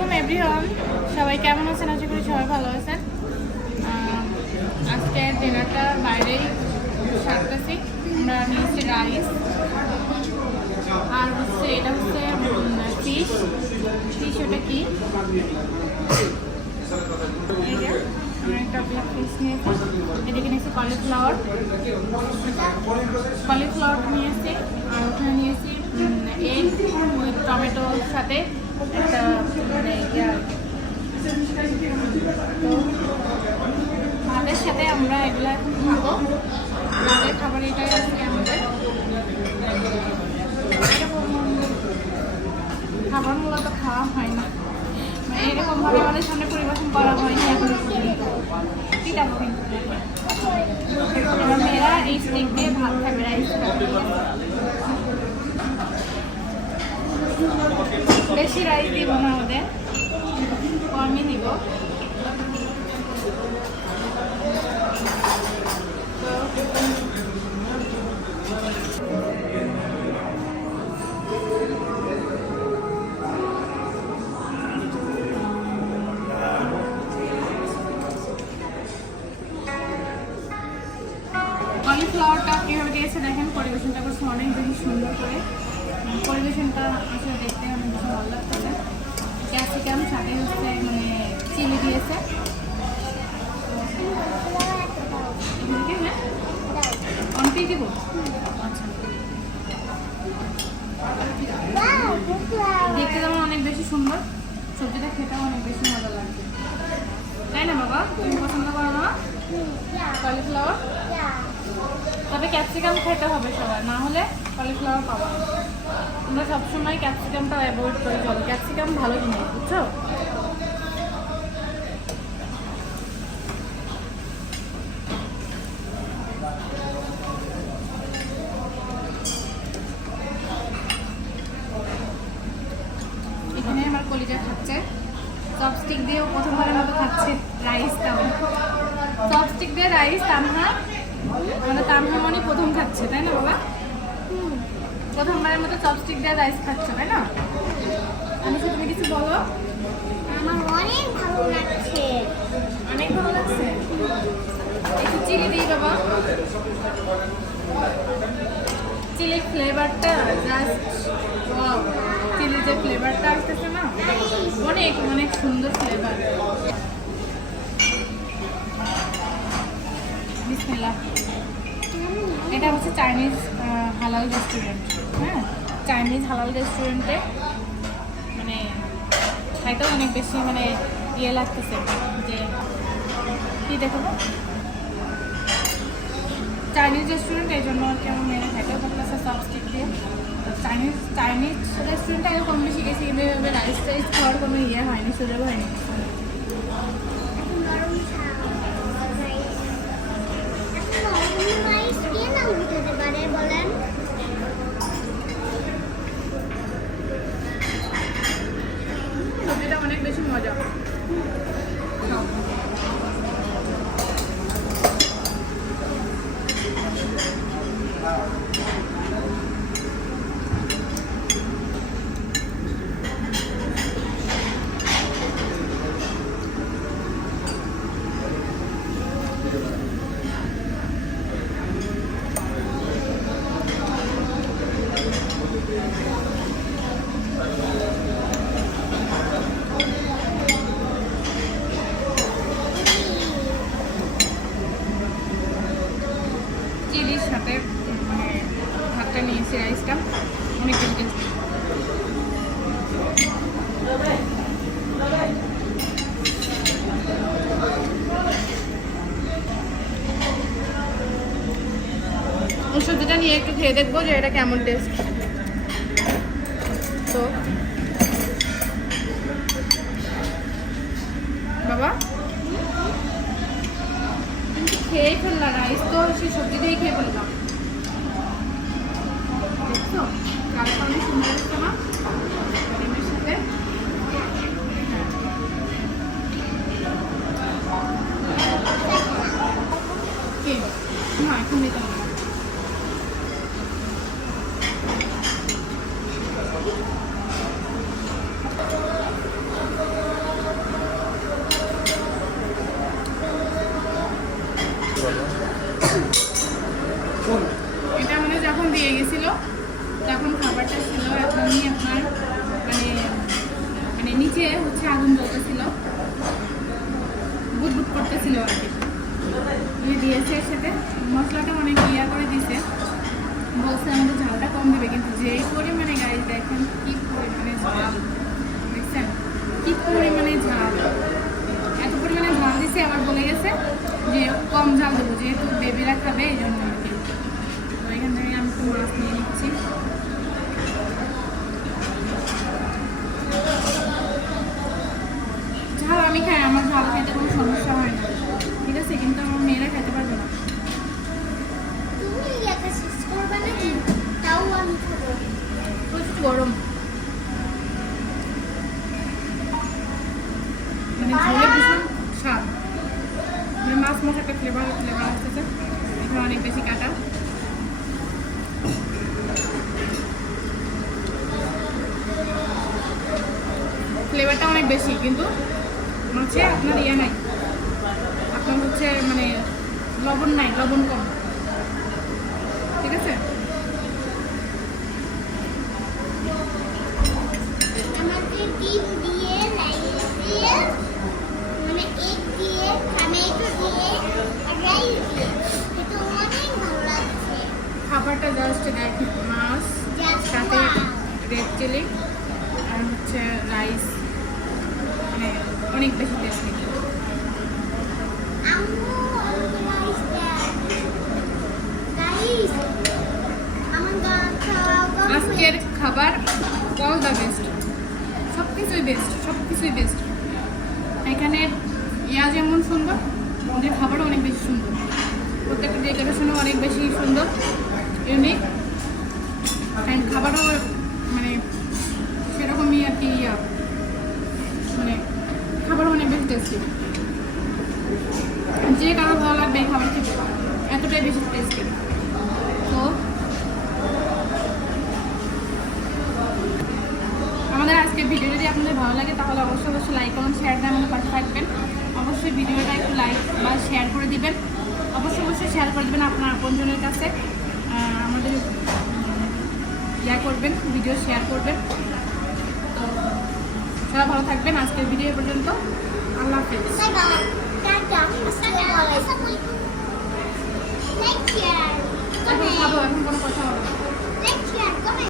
আলাইকুম এভরিওয়ান সবাই কেমন আছেন? আশা করি সবাই ভালো আছেন। আজকে ডিনারটা বাইরেই সারতেছি। আমরা নিয়েছি রাইস। আর হচ্ছে এটা হচ্ছে ফিশ ফিশ ওটা কি? একটা ফিশ নিয়েছি। কলিফ্লাওয়ার কলিফ্লাওয়ার নিয়েছি। আর ওখানে নিয়েছি এগ উইথ টমেটোর সাথে। একটা মানে ইয়া। ভাতের সাথে আমরা এগুলো এখন খাবার এটাই আজকে আমাদের। খাবার মূলত খাওয়া হয় না। মানে এরকমভাবে আমাদের সামনে পরিবেশন করা হয়নি এখন মেয়েরা এই স্টিক দিয়ে ভাত খাবে রাইস বেশি রাইস দিব না ওদের। কমই দিব। কলিফ্লাওয়ারটা কীভাবে দিয়েছে দেখেন, পরিবেশনটা করছে অনেক বেশি সুন্দর করে। পরিবেশনটা আসলে দেখতে অনেক বেশি ভালো লাগতেছে ক্যাপসিকাম সাথে হচ্ছে মানে চিনি দিয়েছে অনেকেই দিব আচ্ছা দেখতে যেমন অনেক বেশি সুন্দর, সবজিটা খেতেও অনেক বেশি মজা লাগবে। তাই না বাবা তুমি পছন্দ করো না? কলিফ্লাওয়ার তবে ক্যাপসিকাম খেতে হবে সবার না হলে কলিফ্লাওয়ার পাবো না। আমরা সবসময় ক্যাপসিকামটা অ্যাভয়েড করে চলো ক্যাপসিকাম ভালো জিনিস, বুঝছ? এখানে আমার কলিজা খাচ্ছে চপস্টিক দিয়েও প্রথমবারের মতো খাচ্ছে রাইসটাও চপস্টিক দিয়ে রাইস তানহা মানে তানহা মানে প্রথম খাচ্ছে তাই না বাবা? প্রথমবারের মতো চপস্টিক দিয়ে রাইস খাচ্ছে তাই না? আমি তুমি কিছু বলো? আমার অনেক ভালো লাগছে। অনেক ভালো লাগছে? একটু চিলি দিই বাবা। চিলি ফ্লেভারটা জাস্ট আসতেছে না? অনেক অনেক সুন্দর ফ্লেভার এটা হচ্ছে চাইনিজ হালাল রেস্টুরেন্ট হ্যাঁ? চাইনিজ হালাল রেস্টুরেন্টে মানে খাইতেও অনেক বেশি মানে ইয়ে লাগতেছে যে, কি দেখো চাইনিজ রেস্টুরেন্ট এই জন্য আর কি আমার মেয়েরা খাইতেও করতেছে চপস্টিক দিয়ে। চাইনিজ চাইনিজ বেশি কোনো ইয়ে হয়নি হয়নি। এখন গরম রাইস এখন গরম রাইস কে না উঠাতে পারে বলেন সবজিটা অনেক বেশি মজা চিলির সাথে মানে ভাতটা নিয়েছি রাইসটা অনেক টেস্টি সবজিটা নিয়ে একটু খেয়ে দেখব যে এটা কেমন টেস্ট তো। বাবা? খেয়ে ফেললাম রাইস তো সে সবজি দিয়েই খেয়ে ফেললাম। নিচে হচ্ছে আগুন জ্বলতেছিল। বুটবুট করতেছিল আর কি। দিয়ে দিয়েছে এর সাথে মশলাটা অনেক ইয়া করে দিছে বলছে আমাদের ঝালটা কম দিবে, কিন্তু যে পরিমাণে গাড়ি দেখেন কি পরিমাণে ঝাল। দেখছেন কি পরিমাণে ঝাল। এত পরিমাণে ঝাল দিছে, আবার বলে গেছে যে কম ঝাল দেবো, যেহেতু বেবিরা খাবে, এই জন্য আর কি। তো এখান থেকে আমি একটু মাছ নিয়ে নিচ্ছি ঝাল আমি খাই আমার ঝাল খাইতে কোনো সমস্যা হয় না ঠিক আছে কিন্তু আমার মেয়েরা খেতে পারবে না তুমি একা শেষ করবে নাকি তাও আমি খাব প্রচুর গরম। মানে ঝোলে ভীষণ স্বাদ। মানে মাছ মাছ একটা ফ্লেভার ফ্লেভার আসতেছে। এখানে অনেক বেশি কাটা। ফ্লেভারটা অনেক বেশি কিন্তু মাছে আপনার ইয়ে নাই। আপনার হচ্ছে মানে লবণ নাই লবণ কম। খাবারটা জাস্ট মাছ সাথে রেড চিলি আর হচ্ছে রাইস মানে অনেক বেশি টেস্টি আজকের খাবার অল দ্য বেস্ট সব কিছুই বেস্ট সব কিছুই বেস্ট এখানে ইয়া যেমন সুন্দর ওদের খাবারও অনেক বেশি সুন্দর। প্রত্যেকটা ডেকোরেশনও অনেক বেশি সুন্দর। ইউনিক। অ্যান্ড খাবারও মানে সেরকমই আর কি মানে খাবারও অনেক বেশি টেস্টি যে কারও ভালো লাগবে খাবার খেতে, এতটাই বেশি টেস্টি তো আমাদের আজকের ভিডিও যদি আপনাদের ভালো লাগে, তাহলে অবশ্যই অবশ্যই লাইক কমেন্ট শেয়ার দিয়ে আমাদের পাশে থাকবেন। অবশ্যই ভিডিওটা একটু লাইক বা শেয়ার করে দিবেন। অবশ্যই অবশ্যই শেয়ার করে দেবেন আপনার আপনজনের কাছে। আমাদের ইয়া করবেন ভিডিও শেয়ার করবেন। তো সবাই ভালো থাকবেন আজকের ভিডিও এ পর্যন্ত। আল্লাহ হাফেজ। এখন কোনো কথা হবে